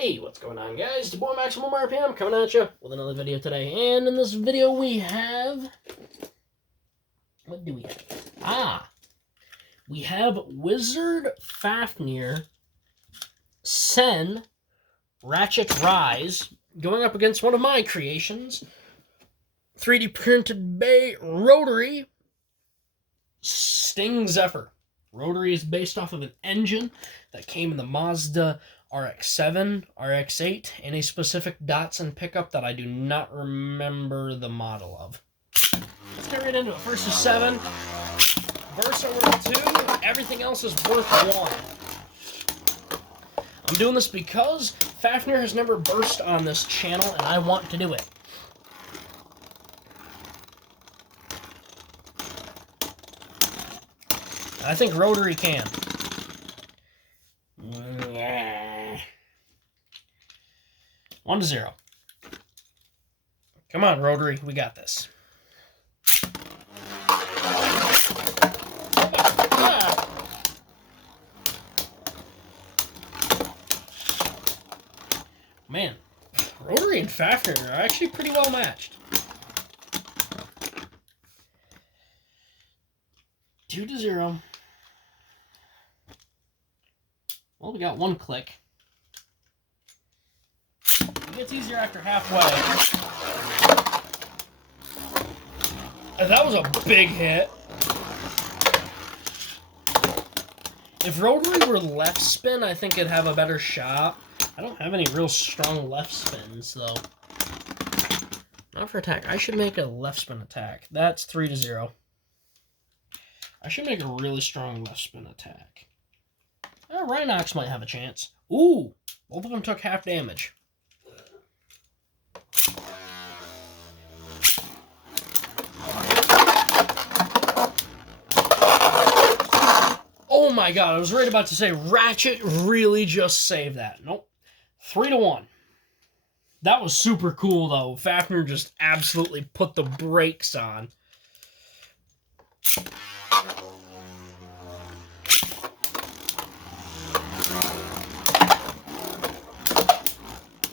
Hey, what's going on, guys? It's your boy Maximum RPM coming at you with another video today. And in this video we have... What do we have? We have Wizard Fafner Sen Ratchet Rise going up against one of my creations, 3D printed Rotary Sting Zephyr. Rotary is based off of an engine that came in the Mazda RX-7, RX-8, and a specific Datsun pickup that I do not remember the model of. Let's get right into it. First is 7, burst over to 2, everything else is worth 1. I'm doing this because Fafner has never burst on this channel, and I want to do it. I think Rotary can. 1-0. Come on, Rotary, we got this. Man, Rotary and Fafner are actually pretty well matched. 2-0. Well, we got one click. It gets easier after halfway. That was a big hit. If Rotary were left spin, I think it'd have a better shot. I don't have any real strong left spins, though. Not for attack. I should make a left spin attack. That's 3-0. I should make a really strong left spin attack. Rhinox might have a chance. Ooh! Both of them took half damage. Oh my god, I was right about to say Ratchet really just saved that. Nope. 3-1. That was super cool, though. Fafner just absolutely put the brakes on.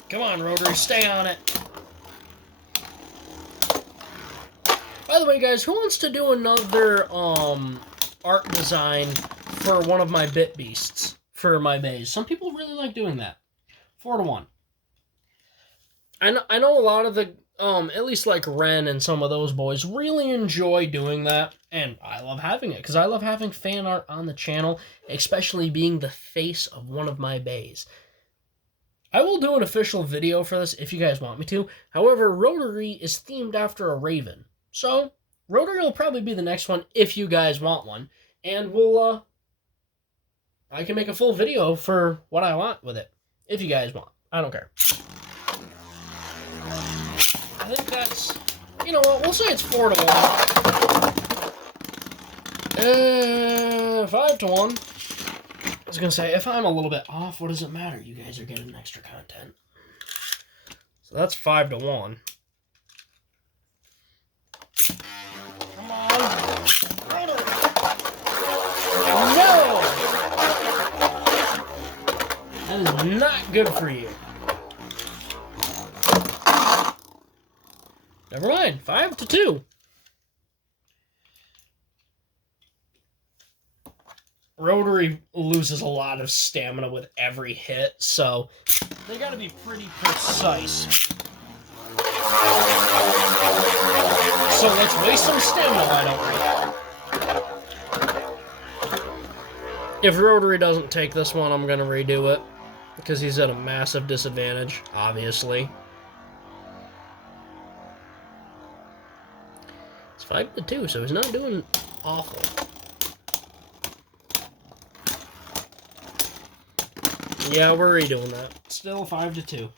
Come on, Rotary, stay on it. By the way, guys, who wants to do another art design for one of my bit beasts for my bays? Some people really like doing that. 4-1. I know a lot of the at least like Ren and some of those boys really enjoy doing that, and I love having it because I love having fan art on the channel, especially being the face of one of my bays. I will do an official video for this if you guys want me to. However, Rotary is themed after a raven. So, Rotary will probably be the next one if you guys want one. And we'll, I can make a full video for what I want with it. If you guys want. I don't care. I think that's, you know what, we'll say it's 4-1. 5-1. I was going to say, if I'm a little bit off, what does it matter? You guys are getting extra content. So that's 5-1. Come on. No! That is not good for you. Never mind. 5-2. Rotary loses a lot of stamina with every hit, so they gotta be pretty precise. So let's waste some stamina, why don't we? If Rotary doesn't take this one, I'm gonna redo it, because he's at a massive disadvantage, obviously. It's 5-2, so he's not doing awful. Yeah, we're redoing that. Still 5-2.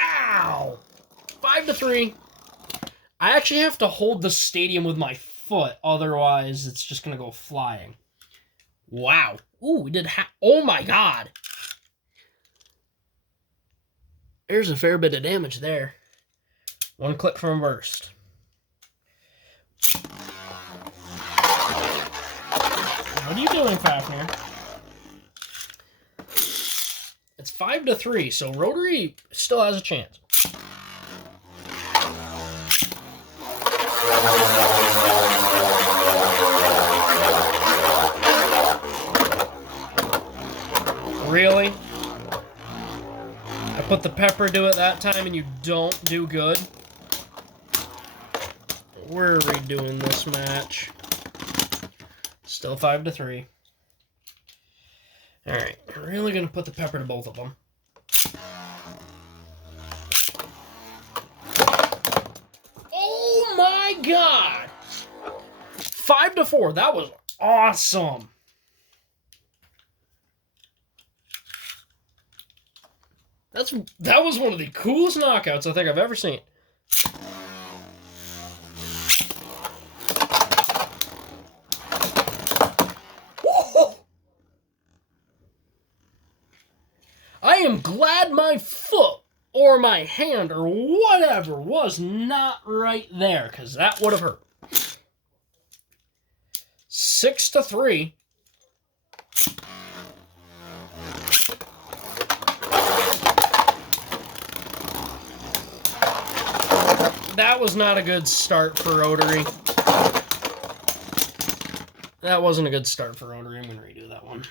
Ow! 5-3. I actually have to hold the stadium with my foot, otherwise it's just gonna go flying. Wow. Ooh, we did oh my god! There's a fair bit of damage there. One click from a burst. What are you doing, Fafner? It's 5-3, so Rotary still has a chance. Really? I put the pepper to it that time and you don't do good? We're redoing this match. Still 5-3. Alright, we're really gonna put the pepper to both of them. Oh my god! 5-4, that was awesome. That was one of the coolest knockouts I think I've ever seen. Whoa! I am glad my foot or my hand or whatever was not right there, because that would have hurt. 6-3. That was not a good start for Rotary. That wasn't a good start for Rotary. I'm going to redo that one.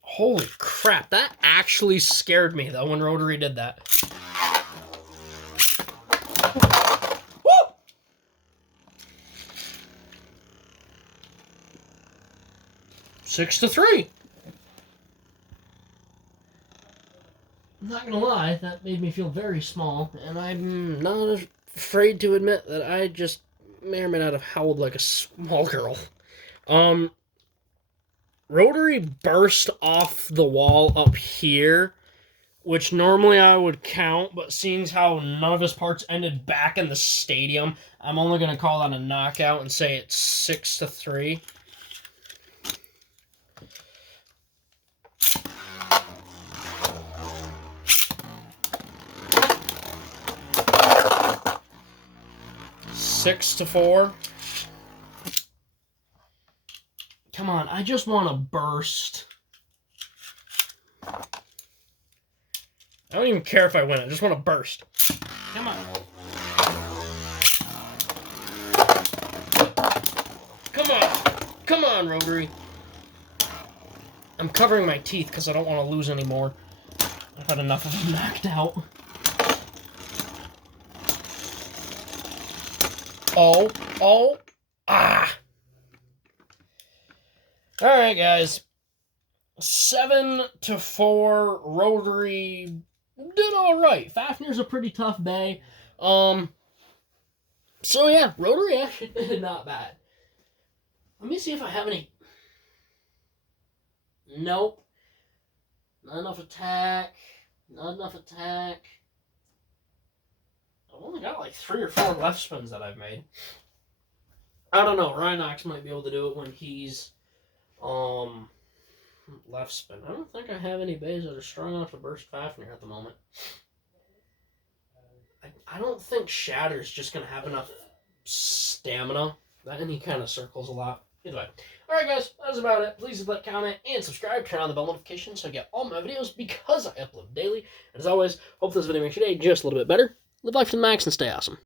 Holy crap, that actually scared me, though, when Rotary did that. Woo! Six to 3. I'm not gonna lie, that made me feel very small, and I'm not afraid to admit that I just may or may not have howled like a small girl. Rotary burst off the wall up here, which normally I would count, but seeing how none of his parts ended back in the stadium, I'm only gonna call that a knockout and say it's 6-3. Six to 4. Come on, I just want to burst. I don't even care if I win. I just want to burst. Come on. Come on. Come on, Rotary. I'm covering my teeth because I don't want to lose anymore. I've had enough of them knocked out. Oh, ah. All right, guys. 7-4. Rotary did all right. Fafner's a pretty tough bay. So yeah, Rotary actually did not bad. Let me see if I have any. Nope. Not enough attack. Not enough attack. I've only got like 3 or 4 left spins that I've made. I don't know. Rhinox might be able to do it when he's left spin. I don't think I have any bays that are strong enough to burst Fafner at the moment. I don't think Shatter's just going to have enough stamina. And he kind of circles a lot. Either way. Alright guys, that's about it. Please like, comment, and subscribe. Turn on the bell notifications so you get all my videos because I upload daily. And as always, hope this video makes your day just a little bit better. Live life to the max and stay awesome.